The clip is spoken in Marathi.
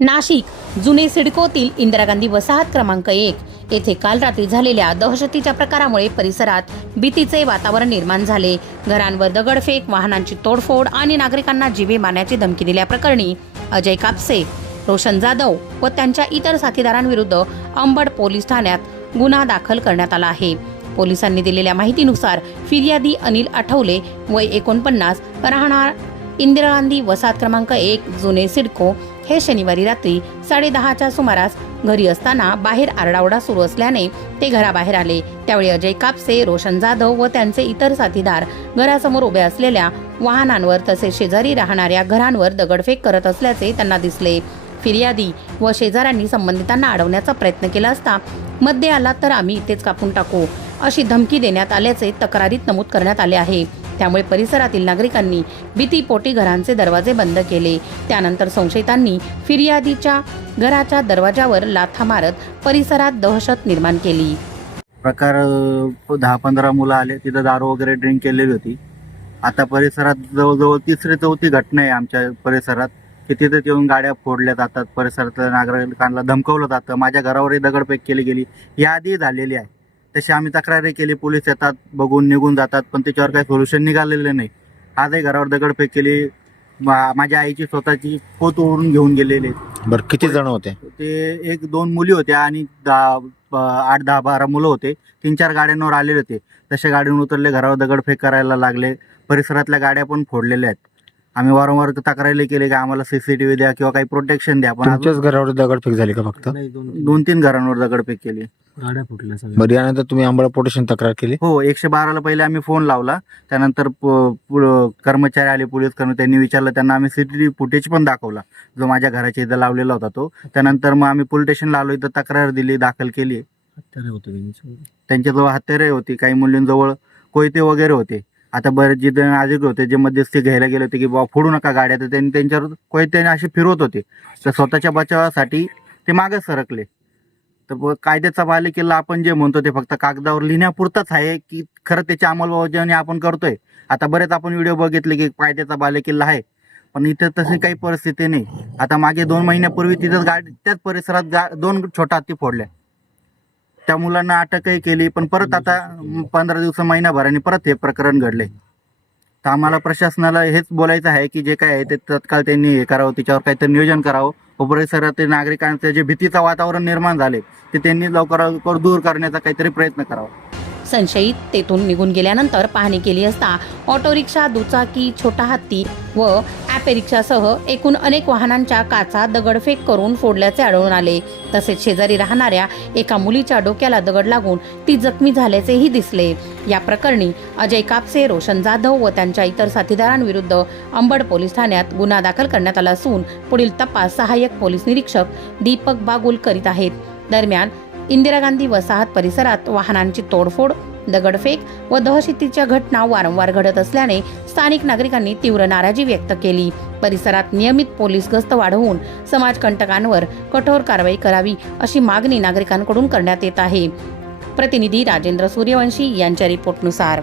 नाशिक जुने सिडकोतील इंदिरा गांधी वसाहत क्रमांक 1 येथे काल रात्री झालेल्या दहशतीच्या प्रकारामुळे परिसरात भीतीचे वातावरण निर्माण झाले. घरांवर दगडफेक, वाहनांची तोडफोड आणि नागरिकांना जीवे मारण्याची धमकी दिल्याप्रकरणी अजय कापसे, रोशन जाधव व त्यांच्या इतर साथीदारांविरुद्ध अंबड पोलीस ठाण्यात गुन्हा दाखल करण्यात आला आहे. पोलिसांनी दिलेल्या माहितीनुसार फिर्यादी अनिल आठवले वय 49 राहणार इंदिरा गांधी वसाहत क्रमांक 1 जुने सिडको हे शनिवारी रात्री 10:30च्या सुमारास घरी असताना बाहेर आरडाओरडा सुरू असल्याने ते घराबाहेर आले. त्यावेळी अजय कापसे, रोशन जाधव व त्यांचे इतर साथीदार घरासमोर उभ्या असलेल्या वाहनांवर तसेच शेजारी राहणाऱ्या घरांवर दगडफेक करत असल्याचे त्यांना दिसले. फिर्यादी व शेजाऱ्यांनी संबंधितांना अडवण्याचा प्रयत्न केला असता मध्ये आला तर आम्ही इथेच कापून टाकू अशी धमकी देण्यात आल्याचे तक्रारीत नमूद करण्यात आले आहे. त्यामुळे परिसरातील नागरिकांनी भीतीपोटी घरांचे दरवाजे बंद केले. त्यानंतर संशयितांनी फिर्यादीच्या घराच्या दरवाजावर लाथा मारत परिसरात दहशत निर्माण केली. प्रकार 10-15 मुलं आले, तिथं दारू वगैरे ड्रिंक केलेली होती. आता परिसरात जवळजवळ 3री-4थी घटना आहे आमच्या परिसरात की तिथे येऊन गाड्या फोडल्या जातात, परिसरातल्या नागरिकांना धमकवलं जातं, माझ्या घरावरही दगडफेक केली गेली. याआधी झालेली आहे. तशी आम्ही तक्रारी केली, पोलीस येतात, बघून निघून जातात, पण त्याच्यावर काही सोल्युशन निघालेलं नाही. आजही घरावर दगडफेक केली. माझ्या आईची स्वतःची पोत ओढून घेऊन गेलेले. बरं, किती जण होते? ते 1-2 मुली होत्या आणि 8-10-12 मुलं होते. 3-4 गाड्यांवर आलेले होते. तशा गाडीवर उतरले, घरावर दगडफेक करायला लागले. परिसरातल्या गाड्या पण फोडलेल्या आहेत. आम्ही वारंवार तक्रारी केली की आम्हाला CCTV द्या किंवा काही प्रोटेक्शन द्या, पण तुमच्याच घरावर दगडफेक झाली का? फक्त 2-3 घरांवर दगडफेक केली. गाड्या फुटल्या सगळ्या. बरं, यानंतर तुम्ही अंबड पोलीस स्टेशन तक्रार केली? हो, 112ला पहिले आम्ही फोन लावला. त्यानंतर कर्मचारी आले, पोलीस कर्मचारी, त्यांनी विचारलं, त्यांना आम्ही CCTV फुटेज पण दाखवला जो माझ्या घराच्या इथं लावलेला होता तो. त्यानंतर मग आम्ही पोलीस स्टेशनला आलो, इथं तक्रार दिली, दाखल केली. हत्यारे होते त्यांच्याजवळ हत्यारे होती, काही मुलींजवळ कोयते वगैरे होते. आता बरेच जे नागरिक होते जे मध्यस्थी घ्यायला गेले होते की बाबा फोडू नका गाड्या, तर त्यांनी त्यांच्यावर कोयत्याने असे फिरवत होते. तर स्वतःच्या बचावासाठी ते मागे सरकले. तर कायद्याचा बालेकिल्ला आपण जे म्हणतो ते फक्त कागदावर लिहिण्यापुरताच आहे की खरं त्याची अंमलबजावणी आपण करतोय. आता बरेच आपण व्हिडिओ बघितले की कायद्याचा बालेकिल्ला आहे, पण इथे तशी काही परिस्थिती नाही. आता मागे 2 महिन्यापूर्वी तिथं त्याच परिसरात 2 छोटा हत्ती फोडल्या. त्या मुलांना अटकही केली, पण परत आता 15 दिवस, महिनाभराने परत हे प्रकरण घडले. तर आम्हाला प्रशासनाला हेच बोलायचं आहे की जे काय आहे ते तत्काळ त्यांनी हे करावं, त्याच्यावर काहीतरी नियोजन करावं. परिसरातील नागरिकांचे जे भीतीचं वातावरण निर्माण झाले ते त्यांनी लवकरात लवकर दूर करण्याचा काहीतरी प्रयत्न करावा. संशयित तेथून निघून गेल्यानंतर पाहणी केली असता ऑटो रिक्षा, दुचाकी, छोटा हत्ती व ॲपे रिक्षासह एकूण अनेक वाहनांच्या काचा दगडफेक करून फोडल्याचे आढळून आले. तसेच शेजारी राहणाऱ्या एका मुलीच्या डोक्याला दगड लागून ती जखमी झाल्याचेही दिसले. या प्रकरणी अजय कापसे, रोशन जाधव व त्यांच्या इतर साथीदारांविरुद्ध अंबड पोलीस ठाण्यात गुन्हा दाखल करण्यात आला असून पुढील तपास सहाय्यक पोलीस निरीक्षक दीपक बागुल करीत आहेत. दरम्यान इंदिरा गांधी वसाहत परिसरात वाहनांची तोडफोड, दगडफेक व दहशतीच्या घटना वारंवार घडत असल्याने स्थानिक नागरिकांनी तीव्र नाराजी व्यक्त केली. परिसरात नियमित पोलीस गस्त वाढवून समाजकंटकांवर कठोर कारवाई करावी अशी मागणी नागरिकांकडून करण्यात येत आहे. प्रतिनिधी राजेंद्र सूर्यवंशी यांच्या रिपोर्टनुसार.